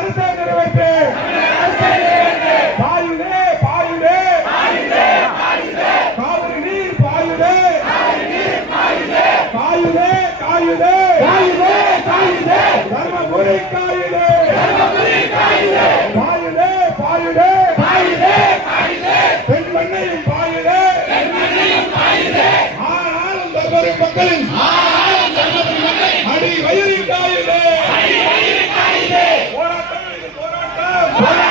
அரசை நிறைவேற்று. பாயுதே பாயுதே. காவிரி நீர் பாயுதே. காயுதே காயுதே. காயுதே காயுதே தர்மபுரி காயுதே. பாயுதே பாயுதே. பாயுதே காயுதே பெண் மண்ணையும் பாயுதே பெண் மண்ணையும் பாயுதே. ஆனாலும் தர்மபுரி மக்களின் அடி வயிறில் காயுதே போராட்டம் இது போராட்டம் போராட்டம் இது போராட்டம் பாமகவின் போராட்டம் பாமகவின் போராட்டம் தமிழக அரசு தமிழக அரசு தமிழக அரசு தமிழக அரசு பார்க்காதே பார்க்காதே பார்க்காதே பார்க்காதே பாரபட்சம் பார்க்காதே பாரபட்சம் பார்க்காதே காவிரி பாயும் தர்மபுரியை காவல் நாடு தர்மபுரியை பாலை வனமே ஆக்காதே பாலை வழியாக ஆக்காதே தமிழக அரசு தமிழக அரசு தமிழக அரசு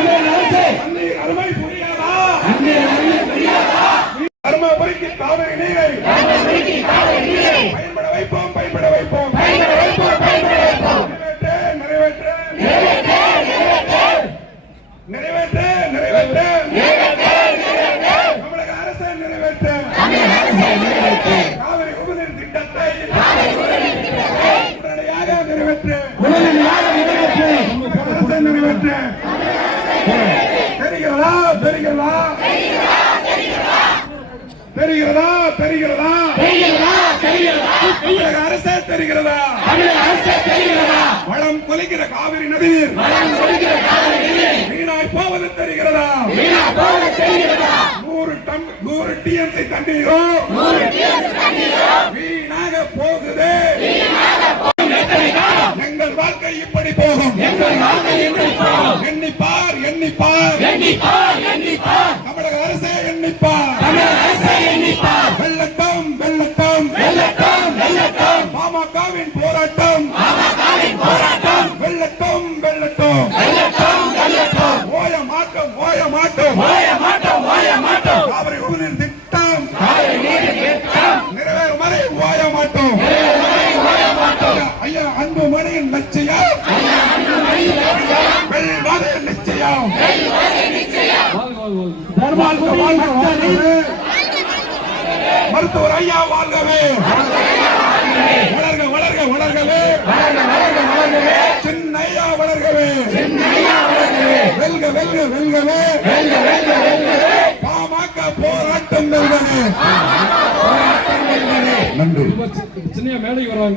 காவிரி நீரை பயன்பட வைப்போம் பயன்பட வைப்போம். பயன்பட வைப்போம் நிறைவேற்று நிறைவேற்று நிறைவேற்று நிறைவேற்று தமிழக அரசு நிறைவேற்று காவிரி உபநீர் திட்டத்தை உடனடியாக நிறைவேற்று உடனடியாக நிறைவேற்று தமிழக அரசு நிறைவேற்று தெரிகிறதா தெரிகிறதா தெரிகிறதா? தெரிகிறதா? தெரிகிறதா? தெரிகிறதா? தமிழக அரசு தெரிகிறதா? தமிழக அரசு தெரிகிறதா? வளம் கொலிக்கிற காவிரி நதிநீர். மனம் கொடுக்கிற காவல் நீரை வீணாய் போவது தெரிகிறதா? வீணா போக தெரிகிறதா? நூறு டன் நூறு டிஎம்சி தண்ணீரோ? நூறு டிஎஸ் தண்ணீரோ? வீணாக போகுது. காலம் எங்கள் வாழ்க்கை இப்படி போகும். எங்கள் நாங்கள் எப்படி போகும். எண்ணிப்பார் எண்ணிப்பார். எண்ணிப்பார் எண்ணிப்பார். தமிழக அரசே எண்ணிப்பார். மாட்டோம். ஓய மாட்டோம் ஓய மாட்டோம். காவிரி உபநீர் திட்டம். காலை நீர் கேட்கிறோம் நிறைவேறும் வரை ஓய மாட்டோம். ஓய மாட்டோம். ஐயா அன்பு மணியின் நிச்சயம். மருத்துவர் ஐயா வாழ்கவே. வெல்க வெல்க வெல்கவே. வெல்க வெல்க வெல்கவே. பாமக போராட்டம் வெல்கவே. நன்றி. சின்ன மேடைக்கு வர்றாங்க